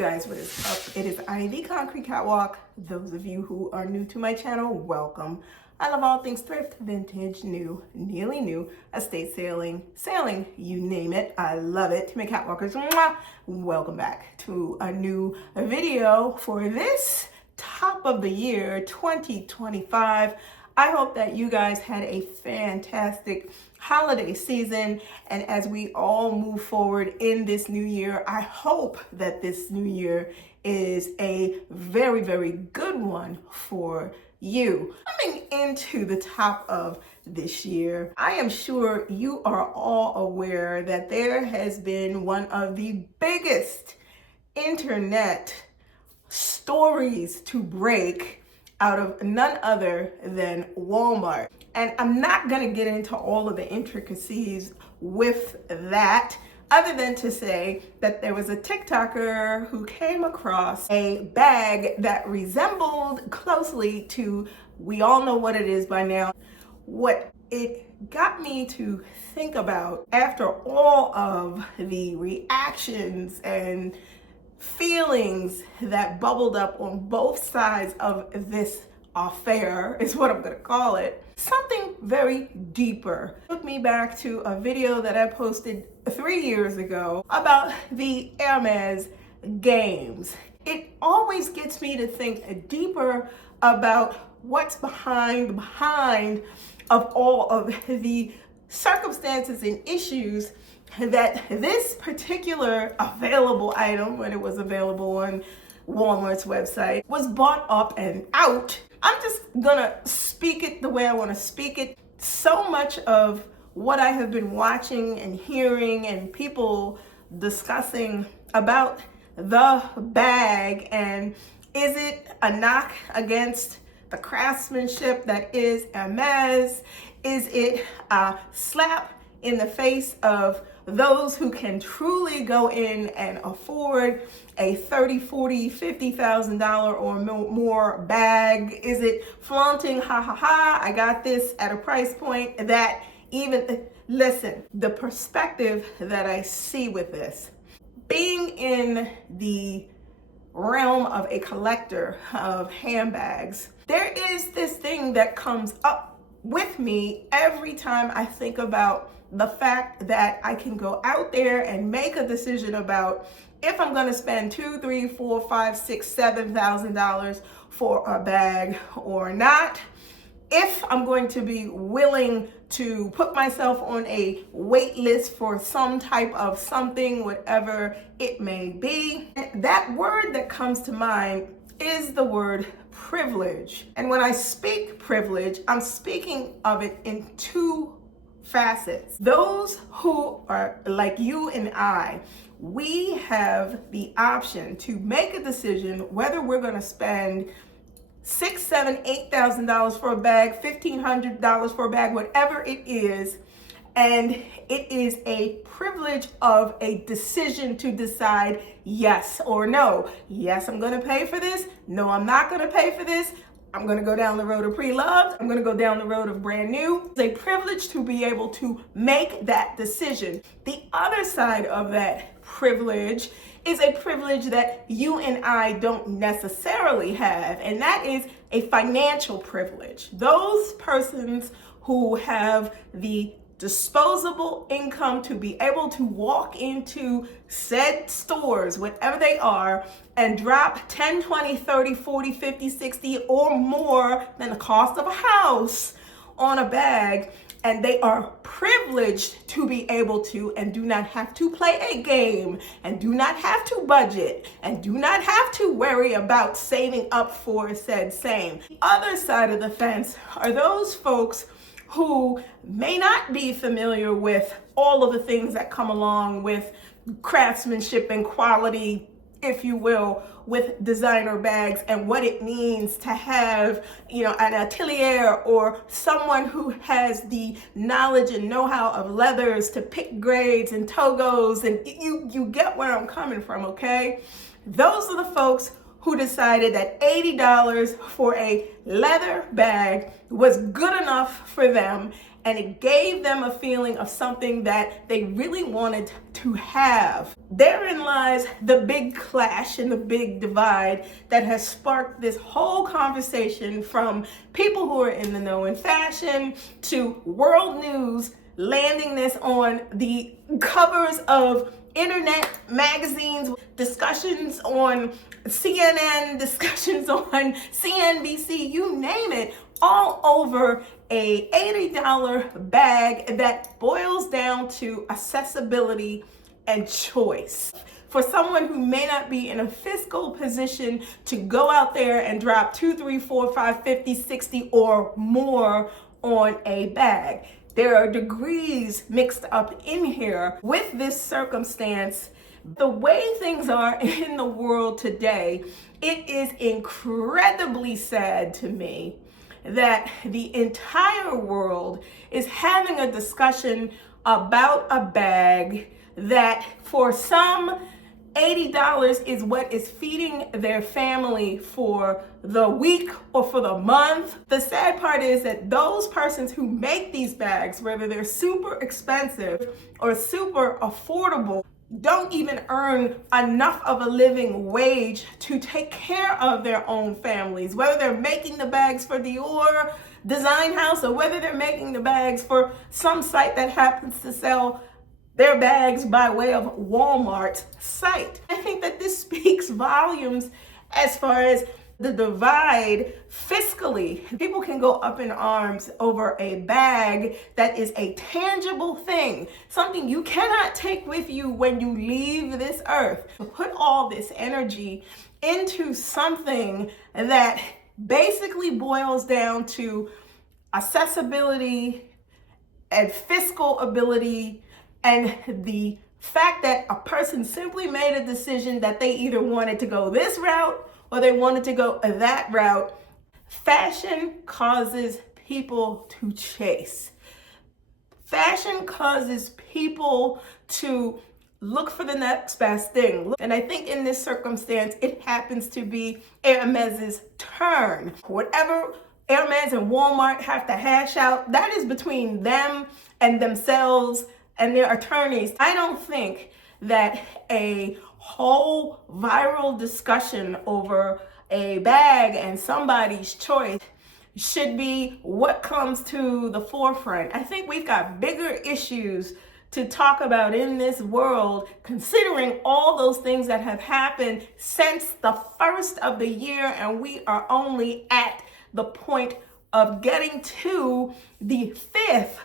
guys, what is up? It is I, the Concrete Catwalk. Those of you who are new to my channel, welcome. I love all things thrift, vintage, new, nearly new, estate sailing, you name it. I love it. To my catwalkers, mwah, welcome back to a new video for this top of the year 2025. I hope that you guys had a fantastic holiday season, and as we all move forward in this new year, I hope that this new year is a very, very good one for you. Coming into the top of this year, I am sure you are all aware that there has been one of the biggest internet stories to break out of none other than Walmart. And I'm not gonna get into all of the intricacies with that, other than to say that there was a TikToker who came across a bag that resembled closely to, we all know what it is by now. What it got me to think about after all of the reactions and feelings that bubbled up on both sides of this affair, is what I'm gonna call it, something very deeper. Took me back to a video that I posted 3 years ago about the Hermes games. It always gets me to think deeper about what's behind of all of the circumstances and issues that this particular available item, when it was available on Walmart's website, was bought up and out. I'm just gonna speak it the way I want to speak it. So much of what I have been watching and hearing and people discussing about the bag, and is it a knock against the craftsmanship that is Hermes? Is it a slap in the face of those who can truly go in and afford a $30,000, $40,000, $50,000 or more bag? Is it flaunting, ha ha ha, I got this at a price point that even, listen, the perspective that I see with this, being in the realm of a collector of handbags, there is this thing that comes up with me every time I think about the fact that I can go out there and make a decision about if I'm going to spend $2,000, $3,000, $4,000, $5,000, $6,000, $7,000 for a bag or not. If I'm going to be willing to put myself on a wait list for some type of something, whatever it may be. That word that comes to mind is the word privilege. And when I speak privilege, I'm speaking of it in two facets. Those who are like you and I, we have the option to make a decision whether we're going to spend $6,000, $7,000, $8,000 for a bag, $1,500 for a bag, whatever it is. And it is a privilege of a decision to decide yes or no. Yes, I'm going to pay for this. No, I'm not going to pay for this. I'm going to go down the road of pre-loved. I'm going to go down the road of brand new. It's a privilege to be able to make that decision. The other side of that privilege is a privilege that you and I don't necessarily have, and that is a financial privilege. Those persons who have the disposable income to be able to walk into said stores, whatever they are, and drop 10, 20, 30, 40, 50, 60 or more than the cost of a house on a bag, and they are privileged to be able to and do not have to play a game and do not have to budget and do not have to worry about saving up for said same. The other side of the fence are those folks who may not be familiar with all of the things that come along with craftsmanship and quality, if you will, with designer bags and what it means to have, an atelier or someone who has the knowledge and know-how of leathers to pick grades and togos, and you get where I'm coming from, okay? Those are the folks who decided that $80 for a leather bag was good enough for them, and it gave them a feeling of something that they really wanted to have. Therein lies the big clash and the big divide that has sparked this whole conversation, from people who are in the know in fashion to world news landing this on the covers of internet magazines, discussions on CNN, discussions on CNBC, you name it, all over a $80 bag that boils down to accessibility and choice. For someone who may not be in a fiscal position to go out there and drop $2, $3, $4, $5, $50, $60 or more on a bag. There are degrees mixed up in here with this circumstance. The way things are in the world today, it is incredibly sad to me that the entire world is having a discussion about a bag that for some $80 is what is feeding their family for the week or for the month. The sad part is that those persons who make these bags, whether they're super expensive or super affordable, don't even earn enough of a living wage to take care of their own families, whether they're making the bags for Dior Design House or whether they're making the bags for some site that happens to sell their bags by way of Walmart's site. I think that this speaks volumes as far as the divide fiscally. People can go up in arms over a bag that is a tangible thing, something you cannot take with you when you leave this earth. Put all this energy into something that basically boils down to accessibility and fiscal ability, and the fact that a person simply made a decision that they either wanted to go this route or they wanted to go that route. Fashion causes people to chase. Fashion causes people to look for the next best thing. And I think in this circumstance, it happens to be Hermes's turn. Whatever Hermes and Walmart have to hash out, that is between them and themselves and their attorneys. I don't think that a whole viral discussion over a bag and somebody's choice should be what comes to the forefront. I think we've got bigger issues to talk about in this world, considering all those things that have happened since the first of the year, and we are only at the point of getting to the 5th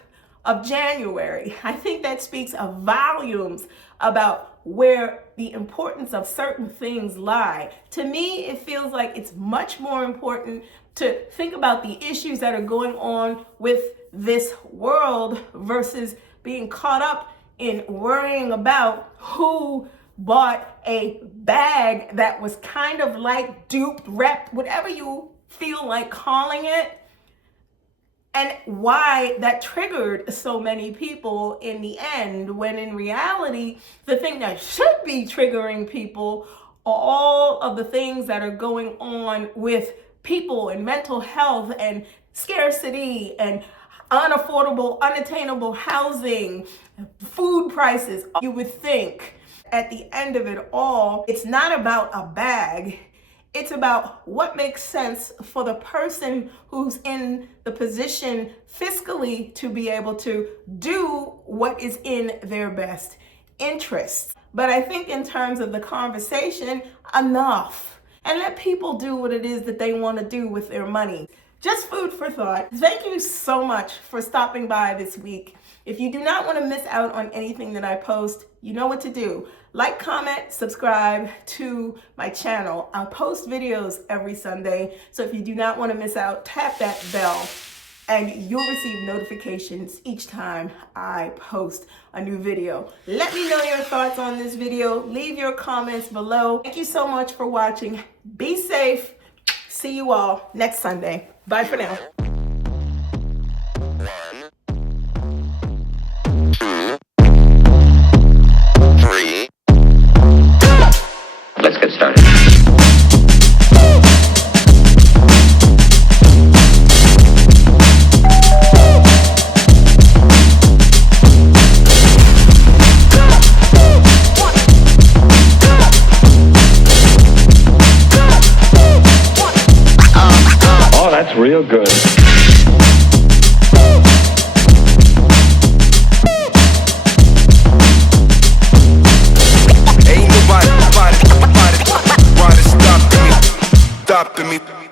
of January. I think that speaks of volumes about where the importance of certain things lie. To me, it feels like it's much more important to think about the issues that are going on with this world versus being caught up in worrying about who bought a bag that was kind of like duped, rep, whatever you feel like calling it, and why that triggered so many people in the end, when in reality, the thing that should be triggering people are all of the things that are going on with people and mental health and scarcity and unaffordable, unattainable housing, food prices. You would think at the end of it all, it's not about a bag. It's about what makes sense for the person who's in the position fiscally to be able to do what is in their best interest. But I think in terms of the conversation, enough. And let people do what it is that they want to do with their money. Just food for thought. Thank you so much for stopping by this week. If you do not want to miss out on anything that I post, you know what to do. Like, comment, subscribe to my channel. I'll post videos every Sunday, so if you do not want to miss out, tap that bell and you'll receive notifications each time I post a new video. Let me know your thoughts on this video. Leave your comments below. Thank you so much for watching. Be safe. See you all next Sunday. Bye for now. Let's get started. real good. Ain't nobody stopping me.